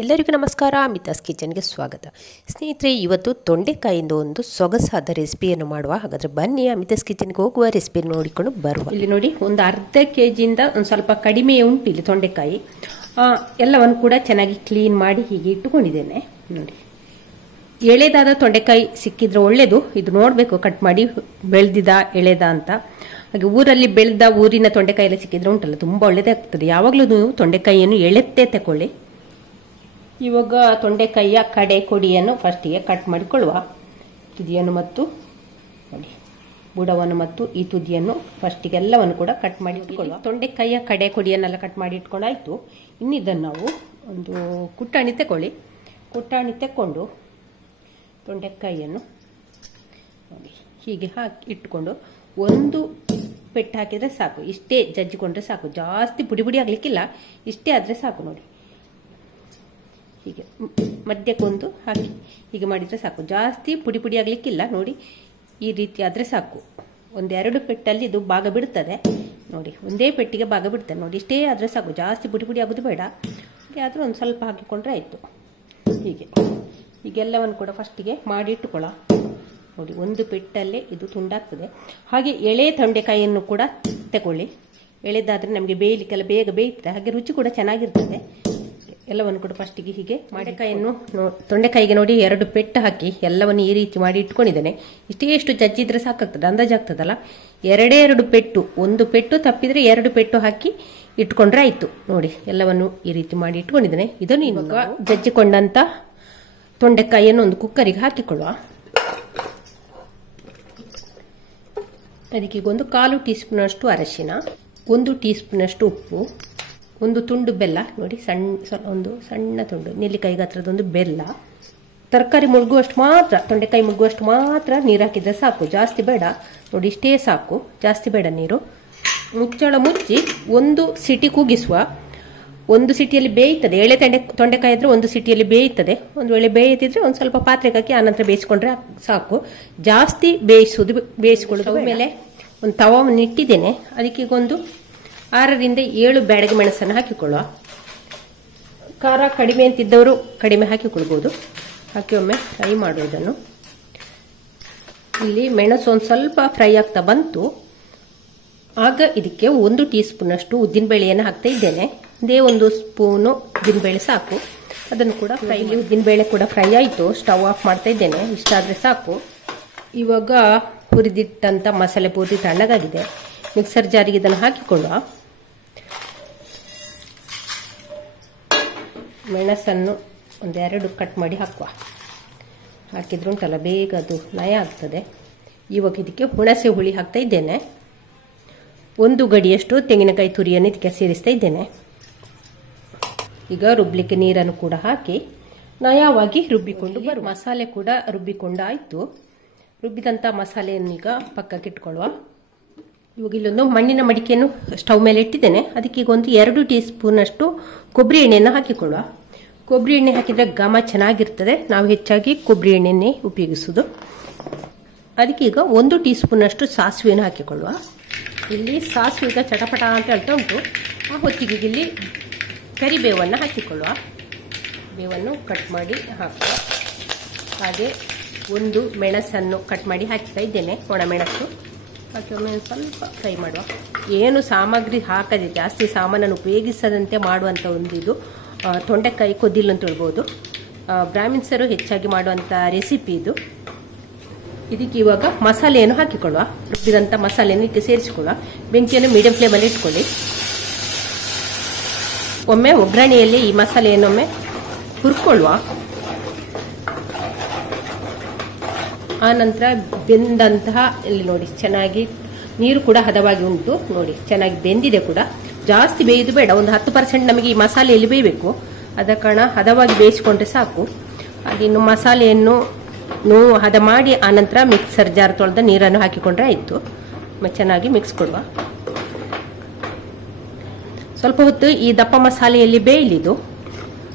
ಎಲ್ಲರಿಗೂ ನಮಸ್ಕಾರ. ಮಿತಾಸ್ ಕಿಚನ್ಗೆ ಸ್ವಾಗತ. ಸ್ನೇಹಿತರೆ, ಇವತ್ತು ತೊಂಡೆಕಾಯಿಂದ ಒಂದು ಸೊಗಸಾದ ರೆಸಿಪಿಯನ್ನು ಮಾಡುವ. ಹಾಗಾದರೆ ಬನ್ನಿ, ಮಿತಾಸ್ ಕಿಚನ್ಗೆ ಹೋಗುವ, ರೆಸಿಪಿ ನೋಡಿಕೊಂಡು ಬರುವ. ಇಲ್ಲಿ ನೋಡಿ, ಒಂದು ಅರ್ಧ ಕೆಜಿಯಿಂದ ಒಂದು ಸ್ವಲ್ಪ ಕಡಿಮೆ ಉಂಟು ಇಲ್ಲಿ ತೊಂಡೆಕಾಯಿ. ಎಲ್ಲವನ್ನು ಕೂಡ ಚೆನ್ನಾಗಿ ಕ್ಲೀನ್ ಮಾಡಿ ಹೀಗೆ ಇಟ್ಟುಕೊಂಡಿದ್ದೇನೆ. ನೋಡಿ, ಎಳೆದಾದ ತೊಂಡೆಕಾಯಿ ಸಿಕ್ಕಿದ್ರೆ ಒಳ್ಳೇದು. ಇದು ನೋಡಬೇಕು ಕಟ್ ಮಾಡಿ ಬೆಳೆದಿದ ಎಳೆದ ಅಂತ. ಹಾಗೆ ಊರಲ್ಲಿ ಬೆಳೆದ ಊರಿನ ತೊಂಡೆಕಾಯಿ ಎಲ್ಲ ಸಿಕ್ಕಿದ್ರೆ ಉಂಟಲ್ಲ, ತುಂಬ ಒಳ್ಳೇದಾಗ್ತದೆ. ಯಾವಾಗಲೂ ನೀವು ತೊಂಡೆಕಾಯಿಯನ್ನು ಎಳೆತ್ತೇ ತಗೊಳ್ಳಿ. ಇವಾಗ ತೊಂಡೆಕಾಯಿಯ ಕಡೆ ಕೊಡಿಯನ್ನು ಫಸ್ಟಿಗೆ ಕಟ್ ಮಾಡಿಕೊಳ್ಳುವ. ತುದಿಯನ್ನು ಮತ್ತು ನೋಡಿ ಬುಡವನ್ನು ಮತ್ತು ಈ ತುದಿಯನ್ನು ಫಸ್ಟಿಗೆ ಎಲ್ಲವನ್ನು ಕೂಡ ಕಟ್ ಮಾಡಿ ಇಟ್ಕೊಳ್ಳುವ. ತೊಂಡೆಕಾಯಿಯ ಕಡೆ ಕೊಡಿಯನ್ನೆಲ್ಲ ಕಟ್ ಮಾಡಿ ಇಟ್ಕೊಂಡಾಯ್ತು. ಇನ್ನು ಇದನ್ನು ನಾವು ಒಂದು ಕುಟ್ಟಾಣಿ ತಗೊಳ್ಳಿ. ಕುಟ್ಟಾಣಿ ತಕ್ಕೊಂಡು ತೊಂಡೆಕಾಯಿಯನ್ನು ನೋಡಿ ಹೀಗೆ ಹಾಕಿ ಇಟ್ಕೊಂಡು ಒಂದು ಪೆಟ್ಟು ಹಾಕಿದರೆ ಸಾಕು. ಇಷ್ಟೇ ಜಜ್ಜಿಕೊಂಡ್ರೆ ಸಾಕು, ಜಾಸ್ತಿ ಪುಡಿ ಪುಡಿ ಆಗಲಿಕ್ಕಿಲ್ಲ. ಇಷ್ಟೇ ಆದರೆ ಸಾಕು. ನೋಡಿ, ಹೀಗೆ ಮಧ್ಯಕ್ಕೊಂದು ಹಾಕಿ ಹೀಗೆ ಮಾಡಿದರೆ ಸಾಕು. ಜಾಸ್ತಿ ಪುಡಿ ಪುಡಿ ಆಗಲಿಕ್ಕಿಲ್ಲ. ನೋಡಿ, ಈ ರೀತಿ ಆದರೆ ಸಾಕು. ಒಂದೆರಡು ಪೆಟ್ಟಲ್ಲಿ ಇದು ಭಾಗ ಬಿಡ್ತದೆ. ನೋಡಿ, ಒಂದೇ ಪೆಟ್ಟಿಗೆ ಭಾಗ ಬಿಡ್ತದೆ. ನೋಡಿ, ಇಷ್ಟೇ ಆದರೆ ಸಾಕು. ಜಾಸ್ತಿ ಪುಡಿ ಪುಡಿ ಆಗೋದು ಬೇಡ. ಆದರೆ ಒಂದು ಸ್ವಲ್ಪ ಹಾಕಿಕೊಂಡ್ರೆ ಆಯಿತು. ಹೀಗೆಲ್ಲವನ್ನು ಕೂಡ ಫಸ್ಟಿಗೆ ಮಾಡಿ ಇಟ್ಟುಕೊಳ್ಳ. ನೋಡಿ, ಒಂದು ಪೆಟ್ಟಲ್ಲೇ ಇದು ತುಂಡಾಗ್ತದೆ. ಹಾಗೆ ಎಳೆ ತೊಂಡೆಕಾಯಿಯನ್ನು ಕೂಡ ತಗೊಳ್ಳಿ. ಎಳೆದಾದರೆ ನಮಗೆ ಬೇಯಲಿಕ್ಕೆಲ್ಲ ಬೇಗ ಬೇಯ್ತದೆ. ಹಾಗೆ ರುಚಿ ಕೂಡ ಚೆನ್ನಾಗಿರ್ತದೆ. ಎಲ್ಲವನ್ನು ಕೂಡ ಫಸ್ಟಿಗೆ ಹೀಗೆ ತೊಂಡೆಕಾಯಿಗೆ ನೋಡಿ 2 ಪೆಟ್ಟು ಹಾಕಿ ಎಲ್ಲವನ್ನು ಈ ರೀತಿ ಮಾಡಿ ಇಟ್ಕೊಂಡಿದ್ದೇನೆ. ಎಷ್ಟು ಜಜ್ಜಿದ್ರೆ ಸಾಕಾಗ್ತದೆ, ಅಂದಾಜಾಗ್ತದಲ್ಲ. 2 ಪೆಟ್ಟು, ಒಂದು ಪೆಟ್ಟು ತಪ್ಪಿದ್ರೆ 2 ಪೆಟ್ಟು ಹಾಕಿ ಇಟ್ಕೊಂಡ್ರೆ ಆಯ್ತು. ನೋಡಿ, ಎಲ್ಲವನ್ನು ಈ ರೀತಿ ಮಾಡಿ ಇಟ್ಕೊಂಡಿದ್ದೇನೆ. ಇದನ್ನು ಇವಾಗ ಜಜ್ಜಿಕೊಂಡಂತ ತೊಂಡೆಕಾಯಿಯನ್ನು ಒಂದು ಕುಕ್ಕರಿಗೆ ಹಾಕಿಕೊಳ್ಳುವ. ಅದಕ್ಕೆ ಒಂದು 1/4 ಟೀ ಸ್ಪೂನ್ ಅಷ್ಟು ಅರಶಿನ, 1 ಟೀ ಸ್ಪೂನ್ ಅಷ್ಟು ಉಪ್ಪು, ಒಂದು ತುಂಡು ಬೆಲ್ಲ. ನೋಡಿ, ಒಂದು ಸಣ್ಣ ತುಂಡು ನೆಲ್ಲಿಕಾಯಿ ಗಾತ್ರದೊಂದು ಬೆಲ್ಲ. ತರಕಾರಿ ಮುಳುಗುವಷ್ಟು ಮಾತ್ರ, ತೊಂಡೆಕಾಯಿ ಮುಳುಗುವಷ್ಟು ಮಾತ್ರ ನೀರು ಹಾಕಿದ್ರೆ ಸಾಕು, ಜಾಸ್ತಿ ಬೇಡ. ನೋಡಿ, ಇಷ್ಟೇ ಸಾಕು, ಜಾಸ್ತಿ ಬೇಡ ನೀರು. ಮುಚ್ಚಳ ಮುಚ್ಚಿ 1 ಸಿಟಿ ಕೂಗಿಸುವ. 1 ಸಿಟಿಯಲ್ಲಿ ಬೇಯ್ತದೆ. ಎಳೆ ತೊಂಡೆಕಾಯಿ ಇದ್ರೆ 1 ಸಿಟಿಯಲ್ಲಿ ಬೇಯ್ತದೆ. ಒಂದು ವೇಳೆ ಬೇಯ್ತಿದ್ರೆ ಒಂದು ಸ್ವಲ್ಪ ಪಾತ್ರೆಗೆ ಹಾಕಿ ಆನಂತರ ಬೇಯಿಸ್ಕೊಂಡ್ರೆ ಸಾಕು. ಜಾಸ್ತಿ ಬೇಯಿಸ್ಕೊಳ್ಳೋದು. ಮೇಲೆ ಒಂದು ತವಾವನ್ನು ಇಟ್ಟಿದ್ದೇನೆ. ಅದಕ್ಕೆ ಒಂದು 6 ರಿಂದ 7 ಬ್ಯಾಡಗಿ ಮೆಣಸನ್ನು ಹಾಕಿಕೊಳ್ಳುವ. ಖಾರ ಕಡಿಮೆ ಅಂತಿದ್ದವರು ಕಡಿಮೆ ಹಾಕಿಕೊಳ್ಬಹುದು. ಹಾಕಿ ಒಮ್ಮೆ ಫ್ರೈ ಮಾಡುವುದನ್ನು. ಇಲ್ಲಿ ಮೆಣಸು ಒಂದು ಸ್ವಲ್ಪ ಫ್ರೈ ಆಗ್ತಾ ಬಂತು. ಆಗ ಇದಕ್ಕೆ 1 ಟೀ ಸ್ಪೂನ್ ಅಷ್ಟು ಉದ್ದಿನಬೇಳೆಯನ್ನು ಹಾಕ್ತಾ ಇದ್ದೇನೆ. ಇದೇ 1 ಸ್ಪೂನು ಉದ್ದಿನಬೇಳೆ ಸಾಕು. ಅದನ್ನು ಕೂಡ ಫ್ರೈ. ಉದ್ದಿನಬೇಳೆ ಕೂಡ ಫ್ರೈ ಆಯಿತು. ಸ್ಟವ್ ಆಫ್ ಮಾಡ್ತಾ ಇದ್ದೇನೆ. ಇಷ್ಟ ಆದರೆ ಸಾಕು. ಇವಾಗ ಹುರಿದಿಟ್ಟಂತ ಮಸಾಲೆ ಪೂರ್ತಿ ತಣ್ಣಗಾಗಿದೆ. ಮಿಕ್ಸರ್ ಜಾರಿಗೆ ಇದನ್ನು ಹಾಕಿಕೊಳ್ಳುವ. ಮೆಣಸನ್ನು 1-2 ಕಟ್ ಮಾಡಿ ಹಾಕುವ. ಹಾಕಿದ್ರೆ ಉಂಟಲ್ಲ ಬೇಗ ಅದು ನಯ ಆಗ್ತದೆ. ಇವಾಗ ಇದಕ್ಕೆ ಹುಣಸೆ ಹುಳಿ ಹಾಕ್ತಾ ಇದ್ದೇನೆ. 1 ಗಡಿಯಷ್ಟು ತೆಂಗಿನಕಾಯಿ ತುರಿಯನ್ನು ಇದಕ್ಕೆ ಸೇರಿಸ್ತಾ ಇದ್ದೇನೆ. ಈಗ ರುಬ್ಲಿಕ್ಕೆ ನೀರನ್ನು ಕೂಡ ಹಾಕಿ ನಯವಾಗಿ ರುಬ್ಬಿಕೊಂಡು ಬರುವ. ಮಸಾಲೆ ಕೂಡ ರುಬ್ಬಿಕೊಂಡು ಆಯಿತು. ರುಬ್ಬಿದಂಥ ಮಸಾಲೆಯನ್ನು ಈಗ ಪಕ್ಕಕ್ಕೆ ಇಟ್ಕೊಳ್ಳುವ. ಇವಾಗ ಇಲ್ಲೊಂದು ಮಣ್ಣಿನ ಮಡಿಕೆಯನ್ನು ಸ್ಟವ್ ಮೇಲೆ ಇಟ್ಟಿದ್ದೇನೆ. ಅದಕ್ಕೆ ಈಗ ಒಂದು 2 ಟೀ ಸ್ಪೂನ್ ಅಷ್ಟು ಕೊಬ್ಬರಿ ಎಣ್ಣೆಯನ್ನು ಹಾಕಿಕೊಳ್ಳುವ. ಕೊಬ್ಬರಿ ಎಣ್ಣೆ ಹಾಕಿದ್ರೆ ಘಮ ಚೆನ್ನಾಗಿರ್ತದೆ. ನಾವು ಹೆಚ್ಚಾಗಿ ಕೊಬ್ಬರಿ ಎಣ್ಣೆಯನ್ನೇ ಉಪಯೋಗಿಸುವುದು. ಅದಕ್ಕೆ ಈಗ 1 ಟೀ ಸ್ಪೂನ್ ಅಷ್ಟು ಸಾಸಿವೆಯನ್ನು ಹಾಕಿಕೊಳ್ಳುವ. ಇಲ್ಲಿ ಸಾಸಿವೆ ಈಗ ಚಟಪಟ ಅಂತ ಹೇಳ್ತಾ ಉಂಟು. ಆ ಹೊತ್ತಿಗೆ ಇಲ್ಲಿ ಕರಿಬೇವನ್ನು ಹಾಕಿಕೊಳ್ಳುವ. ಬೇವನ್ನು ಕಟ್ ಮಾಡಿ ಹಾಕುವ. ಹಾಗೆ 1 ಮೆಣಸನ್ನು ಕಟ್ ಮಾಡಿ ಹಾಕ್ತಾ ಇದ್ದೇನೆ, ಒಣ ಮೆಣಸು. ಹಾಕಿ ಒಮ್ಮೆ ಸ್ವಲ್ಪ ಫ್ರೈ ಮಾಡುವ. ಏನು ಸಾಮಗ್ರಿ ಹಾಕದೆ, ಜಾಸ್ತಿ ಸಾಮಾನನ್ನು ಉಪಯೋಗಿಸದಂತೆ ಮಾಡುವಂಥ ಒಂದು ಇದು ತೊಂಡೆಕಾಯಿ ಕೊದ್ದಿಲು ಅಂತ ಹೇಳ್ಬೋದು. ಬ್ರಾಹ್ಮಿನ್ಸರು ಹೆಚ್ಚಾಗಿ ಮಾಡುವಂಥ ರೆಸಿಪಿ ಇದು. ಇದಕ್ಕೆ ಇವಾಗ ಮಸಾಲೆಯನ್ನು ಹಾಕಿಕೊಳ್ಳುವ. ರುಬ್ಬಿದಂಥ ಮಸಾಲೆಯನ್ನು ಇದಕ್ಕೆ ಸೇರಿಸಿಕೊಳ್ಳುವ. ಬೆಂಕಿಯನ್ನು ಮೀಡಿಯಂ ಫ್ಲೇಮಲ್ಲಿ ಇಟ್ಕೊಳ್ಳಿ. ಒಮ್ಮೆ ಒಗ್ಗರಣೆಯಲ್ಲಿ ಈ ಮಸಾಲೆಯನ್ನೊಮ್ಮೆ ಹುರ್ಕೊಳ್ಳುವ. ಆ ನಂತರ ಬೆಂದಂತಹ ಇಲ್ಲಿ ನೋಡಿ ಚೆನ್ನಾಗಿ ನೀರು ಕೂಡ ಹದವಾಗಿ ಉಂಟು. ನೋಡಿ, ಚೆನ್ನಾಗಿ ಬೆಂದಿದೆ ಕೂಡ. ಜಾಸ್ತಿ ಬೇಯೋದು ಬೇಡ. ಒಂದು 10% ನಮಗೆ ಈ ಮಸಾಲೆಯಲ್ಲಿ ಬೇಯಬೇಕು. ಆದ ಕಾರಣ ಹದವಾಗಿ ಬೇಯಿಸಿಕೊಂಡ್ರೆ ಸಾಕು. ಅದಿನ್ನು ಮಸಾಲೆಯನ್ನು ಹದ ಮಾಡಿ ಆನಂತರ ಮಿಕ್ಸರ್ ಜಾರ್ ತೊಳೆದ ನೀರನ್ನು ಹಾಕಿಕೊಂಡ್ರೆ ಆಯಿತು. ಚೆನ್ನಾಗಿ ಮಿಕ್ಸ್ ಕೊಡುವ. ಸ್ವಲ್ಪ ಹೊತ್ತು ಈ ದಪ್ಪ ಮಸಾಲೆಯಲ್ಲಿ ಬೇಯಲಿದು.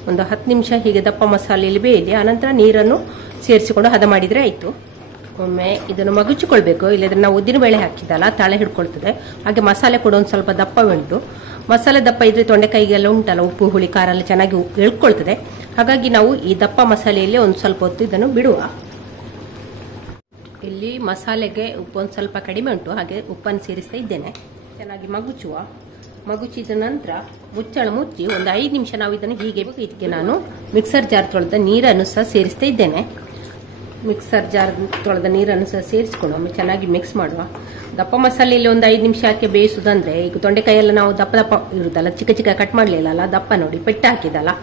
ಒಂದು 10 ನಿಮಿಷ ಹೀಗೆ ದಪ್ಪ ಮಸಾಲೆಯಲ್ಲಿ ಬೇಯಲಿ. ಆನಂತರ ನೀರನ್ನು ಸೇರಿಸಿಕೊಂಡು ಹದ ಮಾಡಿದರೆ ಆಯಿತು. ಒಮ್ಮೆ ಇದನ್ನು ಮಗುಚಿಕೊಳ್ಬೇಕು. ಇಲ್ಲದ್ರೆ ನಾವು ಉದ್ದಿನಬೇಳೆ ಹಾಕಿದಲ್ಲ, ತಾಳೆ ಹಿಡ್ಕೊಳ್ತದೆ. ಹಾಗೆ ಮಸಾಲೆ ಕೂಡ ಒಂದು ಸ್ವಲ್ಪ ದಪ್ಪ ಉಂಟು. ಮಸಾಲೆ ದಪ್ಪ ಇದ್ರೆ ತೊಂಡೆಕಾಯಿಗೆಲ್ಲ ಉಂಟಲ್ಲ, ಉಪ್ಪು ಹುಳಿ ಖಾರ ಎಲ್ಲ ಚೆನ್ನಾಗಿ ಎಳ್ಕೊಳ್ತದೆ. ಹಾಗಾಗಿ ನಾವು ಈ ದಪ್ಪ ಮಸಾಲೆಯಲ್ಲಿ ಒಂದು ಸ್ವಲ್ಪ ಹೊತ್ತು ಇದನ್ನು ಬಿಡುವ. ಇಲ್ಲಿ ಮಸಾಲೆಗೆ ಉಪ್ಪು ಒಂದು ಸ್ವಲ್ಪ ಕಡಿಮೆ ಉಂಟು, ಹಾಗೆ ಉಪ್ಪನ್ನು ಸೇರಿಸ್ತಾ ಇದ್ದೇನೆ. ಚೆನ್ನಾಗಿ ಮಗುಚಿದ ನಂತರ ಮುಚ್ಚಳ ಮುಚ್ಚಿ ಒಂದು 5 ನಿಮಿಷ ನಾವು ಇದನ್ನು ಹೀಗೆ ಇದಕ್ಕೆ ನಾನು ಮಿಕ್ಸರ್ ಜಾರ್ ತೊಳೆದ ನೀರನ್ನು ಸಹ ಸೇರಿಸ್ತಾ ಇದ್ದೇನೆ. ಮಿಕ್ಸರ್ ಜಾರ್ ತೊಳೆದ ನೀರನ್ನು ಸಹ ಸೇರಿಸ್ಕೊಂಡು ಒಮ್ಮೆ ಚೆನ್ನಾಗಿ ಮಿಕ್ಸ್ ಮಾಡುವ. ದಪ್ಪ ಮಸಾಲೆಯಲ್ಲಿ ಒಂದು 5 ನಿಮಿಷ ಹಾಕಿ ಬೇಯಿಸುವುದಂದ್ರೆ, ಈಗ ತೊಂಡೆಕಾಯಿ ಎಲ್ಲ ನಾವು ದಪ್ಪ ಇರುತ್ತಲ್ಲ, ಚಿಕ್ಕ ಚಿಕ್ಕ ಕಟ್ ಮಾಡಲಿಲ್ಲ, ದಪ್ಪ ನೋಡಿ ಪೆಟ್ಟು ಹಾಕಿದಲ್ಲ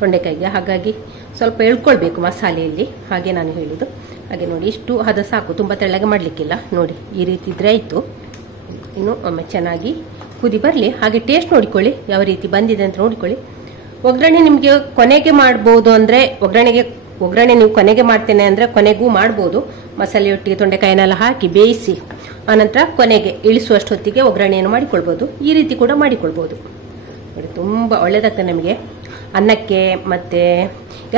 ತೊಂಡೆಕಾಯಿಗೆ, ಹಾಗಾಗಿ ಸ್ವಲ್ಪ ಎಳ್ಕೊಳ್ಬೇಕು ಮಸಾಲೆಯಲ್ಲಿ, ಹಾಗೆ ನಾನು ಹೇಳಿದ್ದು. ಹಾಗೆ ನೋಡಿ ಇಷ್ಟು ಹದ ಸಾಕು, ತುಂಬ ತೆಳ್ಳಗೆ ಮಾಡಲಿಕ್ಕಿಲ್ಲ. ನೋಡಿ ಈ ರೀತಿ ಇದ್ರೆ ಆಯಿತು. ಇನ್ನು ಒಮ್ಮೆ ಚೆನ್ನಾಗಿ ಕುದಿ ಬರಲಿ, ಹಾಗೆ ಟೇಸ್ಟ್ ನೋಡಿಕೊಳ್ಳಿ ಯಾವ ರೀತಿ ಬಂದಿದೆ ಅಂತ ನೋಡಿಕೊಳ್ಳಿ. ಒಗ್ಗರಣೆ ನಿಮಗೆ ಕೊನೆಗೆ ಮಾಡ್ಬೋದು, ಅಂದರೆ ಒಗ್ಗರಣೆ ನೀವು ಕೊನೆಗೆ ಮಾಡ್ತೇನೆ ಅಂದರೆ ಕೊನೆಗೂ ಮಾಡ್ಬೋದು. ಮಸಾಲೆಯೊಟ್ಟಿಗೆ ತೊಂಡೆಕಾಯಿನೆಲ್ಲ ಹಾಕಿ ಬೇಯಿಸಿ ಆನಂತರ ಕೊನೆಗೆ ಇಳಿಸುವಷ್ಟೊತ್ತಿಗೆ ಒಗ್ಗರಣೆಯನ್ನು ಮಾಡಿಕೊಳ್ಬೋದು. ಈ ರೀತಿ ಕೂಡ ಮಾಡಿಕೊಳ್ಬೋದು. ನೋಡಿ ತುಂಬ ಒಳ್ಳೆಯದಾಗ್ತದೆ ನಮಗೆ ಅನ್ನಕ್ಕೆ, ಮತ್ತು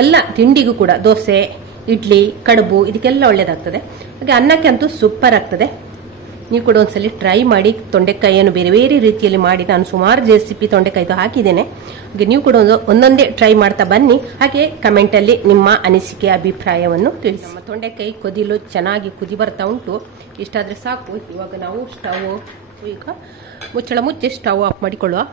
ಎಲ್ಲ ತಿಂಡಿಗೂ ಕೂಡ, ದೋಸೆ, ಇಡ್ಲಿ, ಕಡುಬು ಇದಕ್ಕೆಲ್ಲ ಒಳ್ಳೆಯದಾಗ್ತದೆ. ಹಾಗೆ ಅನ್ನಕ್ಕೆ ಅಂತೂ ಸೂಪರ್ ಆಗ್ತದೆ. ನೀವು ಕೂಡ ಒಂದ್ಸಲಿ ಟ್ರೈ ಮಾಡಿ. ತೊಂಡೆಕಾಯಿಯನ್ನು ಬೇರೆ ಬೇರೆ ರೀತಿಯಲ್ಲಿ ಮಾಡಿ ನಾನು ಸುಮಾರು ರೆಸಿಪಿ ತೊಂಡೆಕಾಯಿದು ಹಾಕಿದ್ದೇನೆ. ಹಾಗೆ ನೀವು ಕೂಡ ಒಂದೊಂದೇ ಟ್ರೈ ಮಾಡ್ತಾ ಬನ್ನಿ. ಹಾಗೆ ಕಮೆಂಟಲ್ಲಿ ನಿಮ್ಮ ಅನಿಸಿಕೆ ಅಭಿಪ್ರಾಯವನ್ನು ತಿಳಿಸಿ. ನಮ್ಮ ತೊಂಡೆಕಾಯಿ ಚೆನ್ನಾಗಿ ಕುದಿ ಬರ್ತಾ ಉಂಟು. ಇಷ್ಟಾದರೆ ಸಾಕು. ಇವಾಗ ನಾವು ಈಗ ಮುಚ್ಚಳ ಮುಚ್ಚಿ ಸ್ಟವ್ ಆಫ್ ಮಾಡಿಕೊಳ್ಳುವ.